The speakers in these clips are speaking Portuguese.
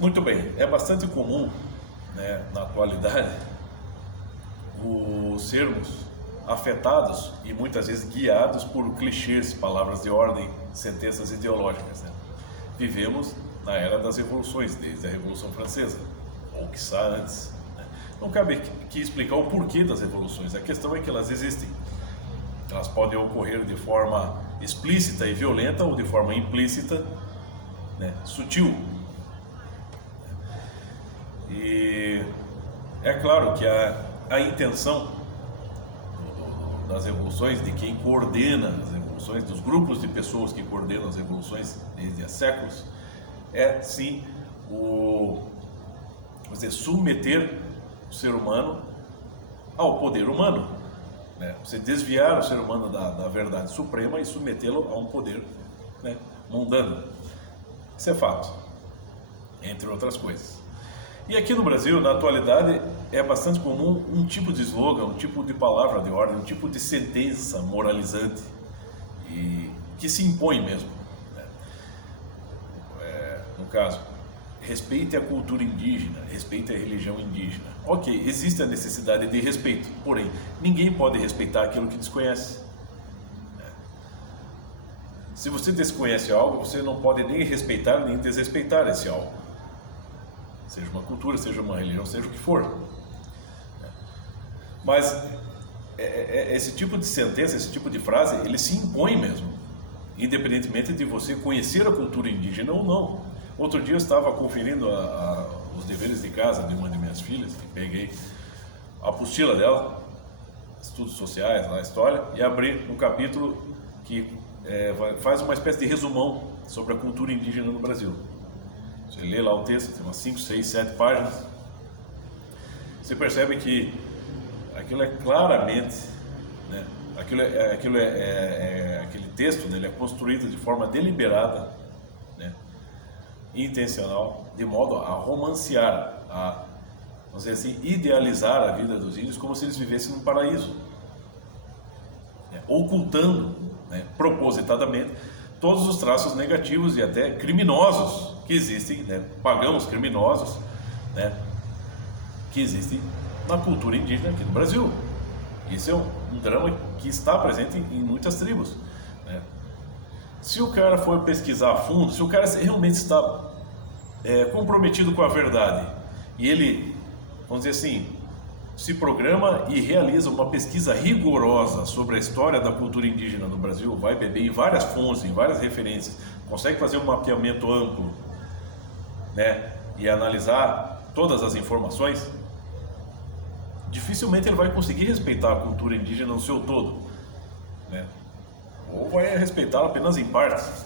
Muito bem, é bastante comum, né, na atualidade, os sermos afetados e muitas vezes guiados por clichês, palavras de ordem, sentenças ideológicas, né? Vivemos na era das revoluções, desde a Revolução Francesa, ou quiçá antes, né? Não cabe aqui explicar o porquê das revoluções, a questão é que elas existem. Elas podem ocorrer de forma explícita e violenta ou de forma implícita, né, sutil. E é claro que a intenção das revoluções, de quem coordena as revoluções, dos grupos de pessoas que coordenam as revoluções desde há séculos, é sim vamos dizer, submeter o ser humano ao poder humano, né? Você desviar o ser humano da verdade suprema e submetê-lo a um poder, né, mundano. Isso é fato, entre outras coisas. E aqui no Brasil, na atualidade, é bastante comum um tipo de slogan, um tipo de palavra de ordem, um tipo de sentença moralizante e que se impõe mesmo, né? No caso, respeite a cultura indígena, respeite a religião indígena. Ok, existe a necessidade de respeito, porém, ninguém pode respeitar aquilo que desconhece. Se você desconhece algo, você não pode nem respeitar nem desrespeitar esse algo. Seja uma cultura, seja uma religião, seja o que for. Mas esse tipo de sentença, esse tipo de frase, ele se impõe mesmo, independentemente de você conhecer a cultura indígena ou não. Outro dia eu estava conferindo os deveres de casa de uma de minhas filhas, que peguei a apostila dela, estudos sociais, a história, e abri um capítulo que faz uma espécie de resumão sobre a cultura indígena no Brasil. Você lê lá o texto, tem umas 5, 6, 7 páginas. Você percebe que aquilo é claramente, né, aquele texto, né, ele é construído de forma deliberada, né, intencional, de modo a romancear, vamos dizer assim, idealizar a vida dos índios como se eles vivessem num paraíso, né, ocultando, né, propositadamente todos os traços negativos e até criminosos que existem, né, pagãos criminosos, né, que existem na cultura indígena aqui no Brasil. Isso é um drama que está presente em muitas tribos, né? Se o cara for pesquisar a fundo, se o cara realmente está comprometido com a verdade e ele, vamos dizer assim, se programa e realiza uma pesquisa rigorosa sobre a história da cultura indígena no Brasil, vai beber em várias fontes, em várias referências, consegue fazer um mapeamento amplo, né, e analisar todas as informações, dificilmente ele vai conseguir respeitar a cultura indígena no seu todo, né, ou vai respeitá-la apenas em partes.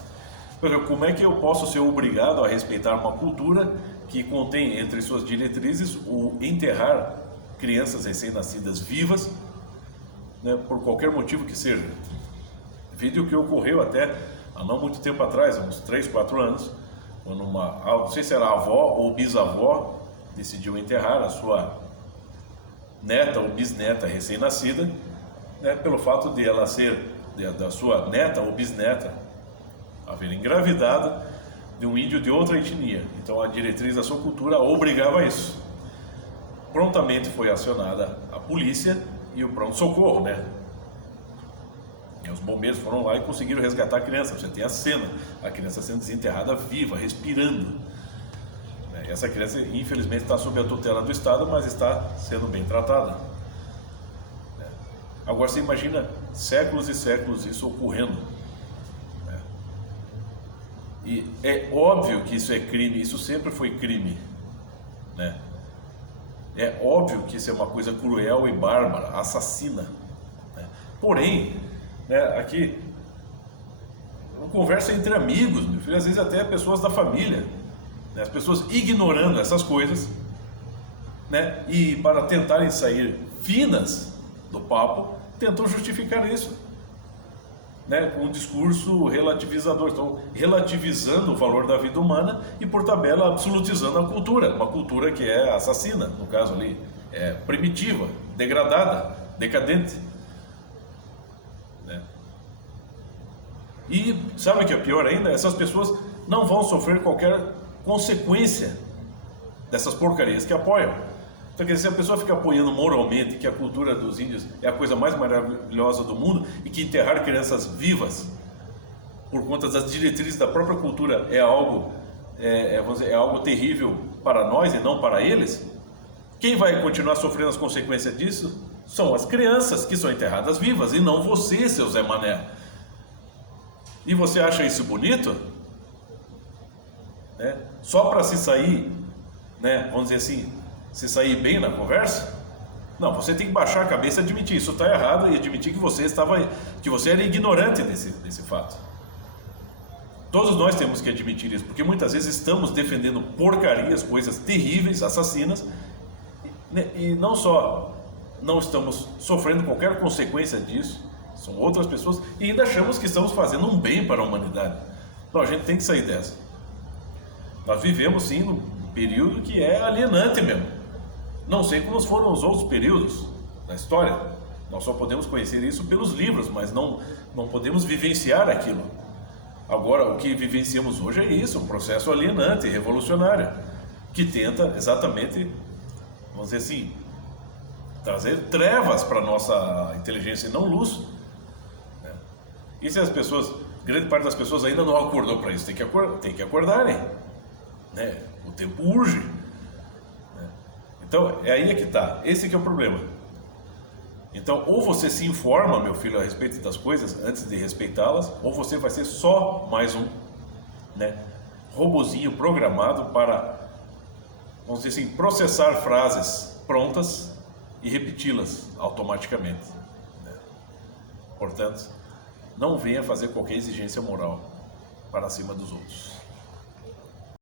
Por exemplo, como é que eu posso ser obrigado a respeitar uma cultura que contém entre suas diretrizes o enterrar crianças recém-nascidas vivas, né, por qualquer motivo que seja? Vídeo que ocorreu até há não muito tempo atrás, uns 3, 4 anos, quando não sei se era avó ou bisavó, decidiu enterrar a sua neta ou bisneta recém-nascida, né, pelo fato de ela ser, da sua neta ou bisneta, haver engravidado de um índio de outra etnia. Então a diretriz da sua cultura obrigava isso. Prontamente foi acionada a polícia e o pronto-socorro, né? E os bombeiros foram lá e conseguiram resgatar a criança. Você tem a cena, a criança sendo desenterrada viva, respirando. E essa criança, infelizmente, está sob a tutela do Estado, mas está sendo bem tratada. Agora você imagina séculos e séculos isso ocorrendo. E é óbvio que isso é crime, isso sempre foi crime, né? É óbvio que isso é uma coisa cruel e bárbara, assassina, né? Porém, né, aqui, uma conversa entre amigos, meu filho, às vezes até pessoas da família, né, as pessoas ignorando essas coisas, né, e para tentarem sair finas do papo, tentam justificar isso, né, com um discurso relativizador. Estão relativizando o valor da vida humana e, por tabela, absolutizando a cultura. Uma cultura que é assassina, no caso ali, é primitiva, degradada, decadente, né? E sabe o que é pior ainda? Essas pessoas não vão sofrer qualquer consequência dessas porcarias que apoiam. Então, quer dizer, se a pessoa fica apoiando moralmente que a cultura dos índios é a coisa mais maravilhosa do mundo e que enterrar crianças vivas por conta das diretrizes da própria cultura é algo, vamos dizer, é algo terrível para nós e não para eles, quem vai continuar sofrendo as consequências disso são as crianças que são enterradas vivas e não você, seu Zé Mané. E você acha isso bonito? Né? Só para se sair, né, vamos dizer assim, se sair bem na conversa? Não, você tem que baixar a cabeça e admitir isso está errado e admitir que você era ignorante desse fato. Todos nós temos que admitir isso, porque muitas vezes estamos defendendo porcarias, coisas terríveis, assassinas, e não só não estamos sofrendo qualquer consequência disso, são outras pessoas, e ainda achamos que estamos fazendo um bem para a humanidade. Então a gente tem que sair dessa. Nós vivemos sim num período que é alienante mesmo. Não sei como foram os outros períodos da história. Nós só podemos conhecer isso pelos livros, mas não podemos vivenciar aquilo. Agora, o que vivenciamos hoje é isso, um processo alienante, revolucionário, que tenta exatamente, vamos dizer assim, trazer trevas para a nossa inteligência e não luz. E se as pessoas, grande parte das pessoas ainda não acordou para isso, tem que acordarem. Né? O tempo urge. Né? Então, aí é que está, esse que é o problema. Então, ou você se informa, meu filho, a respeito das coisas antes de respeitá-las, ou você vai ser só mais um, né, robozinho programado para, vamos dizer assim, processar frases prontas e repeti-las automaticamente. Né? Portanto, não venha fazer qualquer exigência moral para cima dos outros.